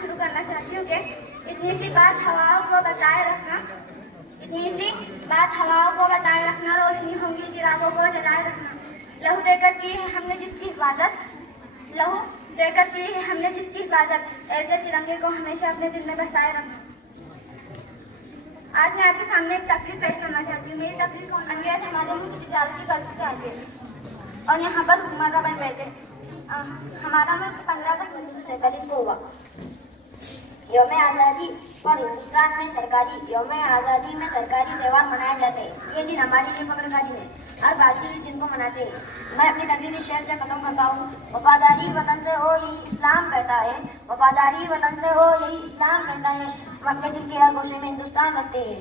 शुरू करना चाहती हूँ कि इतनी सी बात हवाओं को बताए रखना, इतनी सी बात हवाओं को बताए रखना, रोशनी होंगी चिरागों को जलाए रखना। लहू देकर की है हमने जिसकी हिफाजत, लहू देकर की है हमने जिसकी हिफाजत, ऐसे तिरंगे को हमेशा अपने दिल में बसाए रखना। आज मैं आपके सामने एक तकरीर पेश करना चाहती हूँ। मेरी तकरीर को अंग्रेज हमारे मुल्क की जाल की गलती से आती है और यहाँ पर हुक्मरान बन बैठे। हमारा मुल्क 15 अगस्त 1947 को हुआ। यौम आज़ादी और हिंदुस्तान में सरकारी यौम आज़ादी में सरकारी त्यौहार मनाए जाते हैं। ये दिन हमारे लिए फख्र का दिन है और भारतीय इस दिन को मनाते हैं। मैं अपनी तकरीर शेर से खत्म करता हूँ। वफादारी वतन से हो यही इस्लाम कहता है, वफादारी वतन से हो यही इस्लाम कहता है, मक्के दिल के हर गोशे में हिंदुस्तान रखते हैं।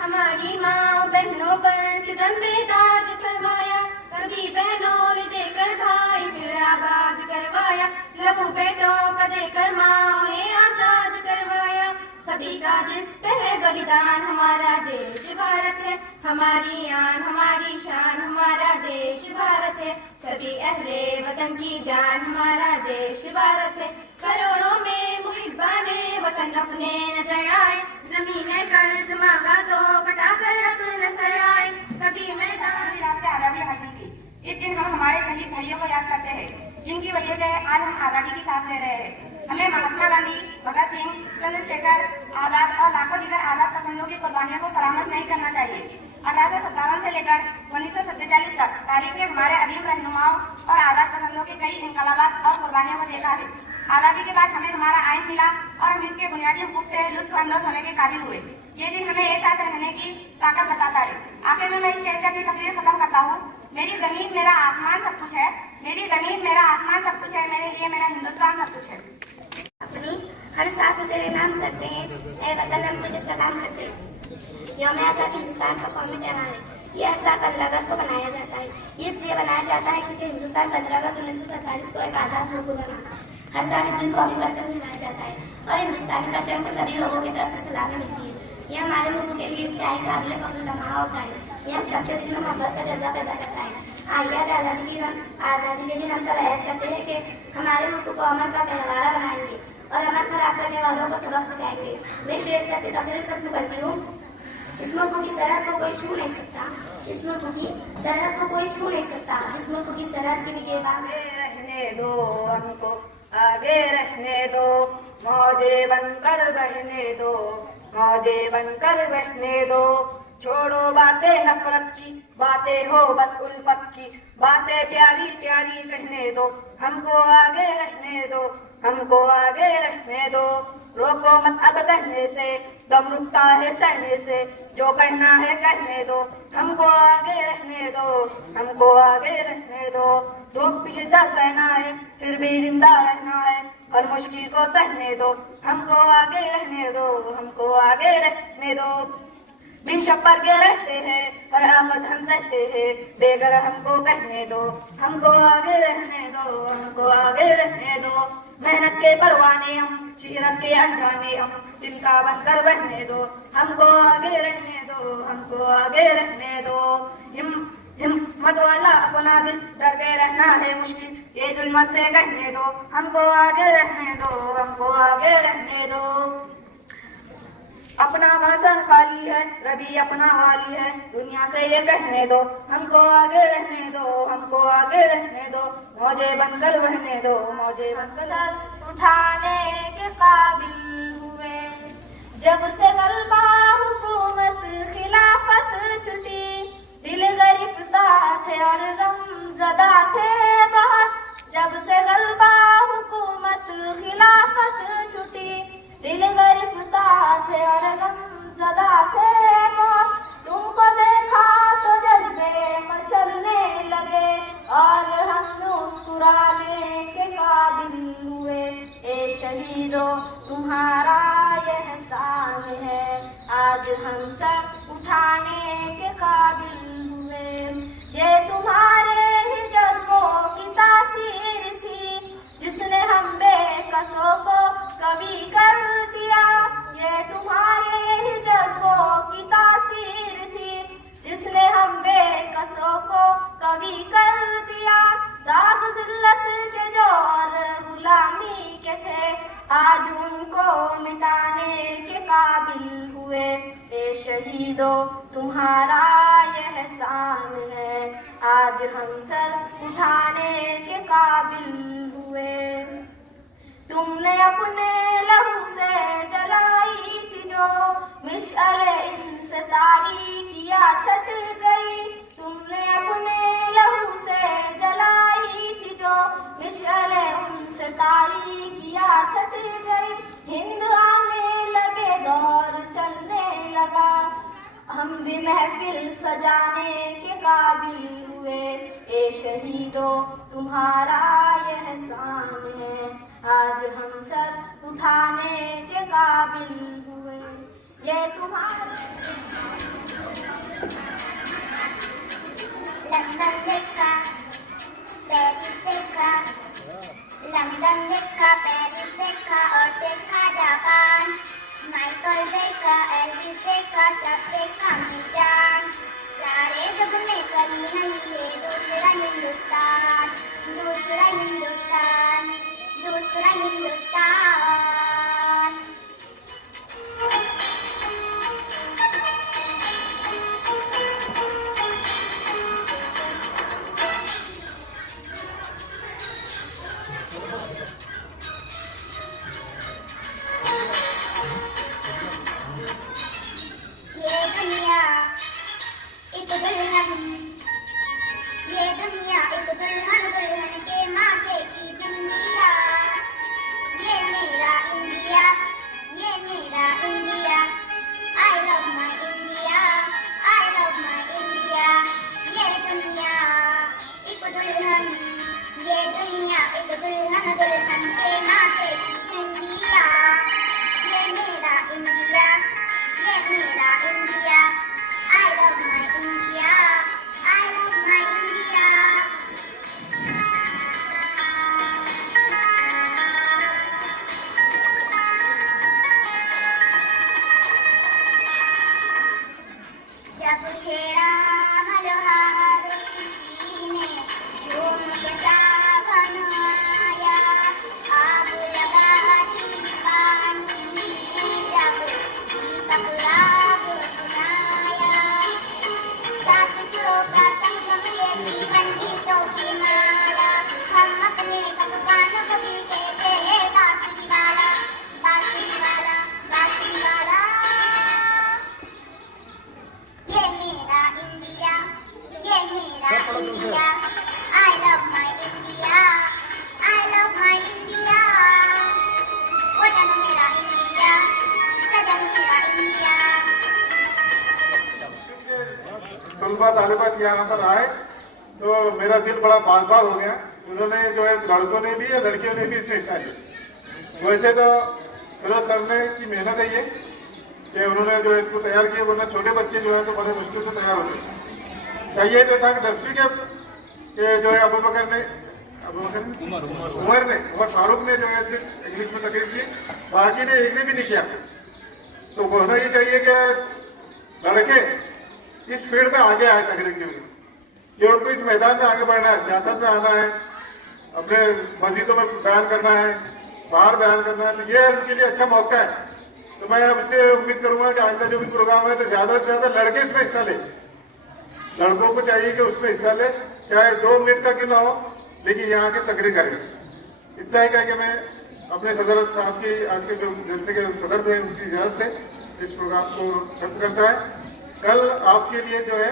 हमारी माँ बहनों पर सितम बेदाज फरमाया, कभी बहनों ने देकर भाई फिर आबाद करवाया, लहू बेटों का देकर माँ ने आजाद करवाया। सभी का जिस पे है बलिदान हमारा देश भारत है, हमारी आन हमारी शान हमारा देश भारत है। सभी अहले वतन की जान हमारा देश भारत है। करोड़ों में मुहिब्बाने वतन अपने नजर आए, जमीन कर्ज मांगा तो कटा कर अब नजर आए। कभी मैदान से आजादी हासिल की। इस दिन हम हमारे शहीद भाइयों को याद करते हैं, जिनकी वजह से आज हम आजादी की सांस ले रहे हैं। हमें महात्मा गांधी, भगत सिंह, चंद्रशेखर आजाद और लाखों दीगर आजाद पसंदों की कुर्बानियों को फरामोश नहीं करना चाहिए। 1857 से लेकर 1947 तक तारीख ने हमारे अदीम रहनुमाओं और आजाद पसंदों के कई इनकलाबात और कुर्बानियों को देखा है। आजादी के बाद हमें हमारा आइन मिला और हम इसके बुनियादी हुकूक से लुत्फअंदोज होने के काबिल हुए। ये दिन हमें एक साथ रहने की ताकत बताता है। आखिर में मैं इस शेर से अपनी तकरीर खत्म करता हूँ। मेरी जमीन मेरा आसमान सब कुछ है, मेरी जमीन मेरा आसमान सब कुछ है, मेरे लिए मेरा हिंदुस्तान सब कुछ है। अपनी हर सांस में तेरे नाम करते हैं, ऐ वतन हम तुझे सलाम करते हैं। यौम आज़ादी हिंदुस्तान का कौमी त्योहार है। ये हर साल 15 अगस्त को मनाया जाता है। ये इसलिए मनाया जाता है क्योंकि हिंदुस्तान 15 अगस्त 1947 को एक आज़ाद मुल्क बना। हर साल इस दिन कौमी परचम मनाया जाता है और हिंदुस्तानी परचम को सभी लोगों की तरफ से सलामी मिलती है। यह हमारे मुल्क के लिए इंतहाई काबिल फख्र लम्हा होता है। यह हम सबके दिल में मोहब्बत का जज्बा पैदा करता है। आइए आज़ादी के दिन हम सब ऐलान करते हैं कि हमारे मुल्क को अमन का पहवारा बनाएंगे और अमन खराब करने वालों को सबक सिखाएंगे। मैं शेर से अपनी तकरीर खत्म करती हूँ। इस मुल्क की सरहद को कोई छू नहीं सकता, इस मुल्क की सरहद को कोई छू नहीं सकता, जिस मुल्क की सरहद की निगहबान रहने दो हमको, आगे रहने दो, मौजे बनकर बहने दो, मौजे बनकर बहने दो। छोड़ो बातें नफरत की, बातें हो बस उल्फत की, बातें प्यारी प्यारी कहने दो, हमको आगे रहने दो, हमको आगे रहने दो। रोको मत अब कहने से, दम रुकता है सहने से, जो कहना है कहने दो, हमको आगे रहने दो, हमको आगे रहने दो। दुख की शिद्दत सहना है फिर भी जिंदा रहना है, हर मुश्किल को सहने दो, हमको आगे रहने दो, हमको आगे रहने दो। बिन छप्पर के रहते हैं हर आफत हम सहते हैं, बेगर हमको कहने दो, हमको आगे रहने दो, हमको आगे रहने दो। मेहनत के परवाने हम, सीरत के अनजाने हम, जिनका बनकर बनने दो, हमको आगे रहने दो, हमको आगे रहने दो। हिम्मत वाला अपना दिल, डर के रहना है मुश्किल, ये जुल्मत से कहने दो, हमको आगे रहने दो, हमको आगे रहने दो। अपना भाषण खाली है, रवि अपना वाली है, दुनिया से ये कहने दो, हमको आगे रहने दो, हमको आगे रहने दो। मौजे बनकर बहने दो, मौजे बनकर उठाने के काबिल हुए, जब से गलबा हुकूमत खिलाफत छुटी, दिल गिरफ्तार थे और गमज़दा थे बहुत, जब से गलबा हुकूमत खिलाफत छुटी, दिल गिरफ्तार थे और गमज़दा थे बहुत। तुमको देखा तो जज्बे मचलने लगे और हम मुस्कुराने के काबिल हुए। ए शहीदों तुम्हारा यह एहसान है, आज हम सब उठाने के काबिल हुए। ये तुम्हारे ही जज्बों की तासीर थी, जिसने हम बेकसों को कभी कर दिया। ये तुम्हारे ही जज्बों की तासीर थी, जिसने हम बेकसों को कभी कर दिया। दाग जिल्लत के जो और गुलामी के थे, शहीदों तुम्हारा यह एहसान है, आज हम सर उठाने के काबिल हुए। तुमने अपने लहू से जलाई थी जो मिशअले इनसे तारी किया छट गई। तुमने अपने लहू से जलाई थी जो मिशअले उनसे तारी किया छट गई। हिंद आने लगे दौर चलने लगा, हम भी महफिल सजाने के काबिल हुए। ए शहीदों तुम्हारा यह एहसान है, आज हम सर उठाने के काबिल हुए। ये तुम्हारा लंदन देखा, पेरिस देखा, लंदन देखा, पेरिस देखा और देखा जापान। माइकल देखा, एल्विस देखा, सब देखा जान। सारे जग में कहीं नहीं है दूसरा हिंदुस्तान, दूसरा हिंदुस्तान, दूसरा हिंदुस्तान। ये दुनिया एक दुल्हन, ये दुनिया एक दुल्हन, दुल्हन के माथे की बिंदिया। ये मेरा इंडिया, ये मेरा India, I love my India, I love my India. ये दुनिया एक दुल्हन, ये दुनिया एक दुल्हन, दुल्हन के माथे की बिंदिया। ये मेरा इंडिया, ये मेरा India, I love my India, I love my India. जब छेड़ा मल्हार किसी ने झूम के सावन आया, आग लगा दी पानी जब दीपक राग सुनाया। सात सुरों का संगम ये जीवन गीतों की माला, हम अपने भगवान को भी कहते हैं बांसुरी वाला, बांसुरी वाला, बांसुरी वाला। ये मेरा इंडिया, ये मेरा India, I love my India, I love my India. वतन मेरा इंडिया, सजन मेरा इंडिया। तलबा तालिबात यहाँ पर आए तो मेरा दिल बड़ा बाग बाग हो गया। उन्होंने जो है लड़कों ने भी या लड़कियों ने भी इसमें हिस्सा लिया। वैसे तो फिरोज करने की मेहनत है ये कि उन्होंने जो है इसको तैयार किया, वरना छोटे बच्चे जो है तो बड़े मुश्किल से तैयार होते। चाहिए तो था कि 10वीं के जो है अबू बकर ने उमर फारूक ने जो है इंग्लिश में तकरीर की, बाकी ने एक ने भी नहीं किया। तो होना ये चाहिए कि लड़के इस फील्ड में आगे आए तकरीर के लिए, कि उनको इस मैदान में आगे बढ़ना है, सियासत में आना है, अपने मस्जिदों में बयान करना है, बाहर बयान करना है। तो ये उनके लिए अच्छा मौका है। तो मैं अब इससे उम्मीद करूंगा कि आज का जो भी प्रोग्राम है तो ज्यादा से ज्यादा लड़के इसमें हिस्सा ले। लड़कों को चाहिए कि उसमें हिस्सा ले, चाहे 2 मिनट का क्यों ना हो, लेकिन यहाँ की तकरीर करें। इतना ही कह के मैं अपने सदर साहब की, आज के जो जलसे के सदर थे, उनकी इजाजत से इस प्रोग्राम को खत्म करता है। कल आपके लिए जो है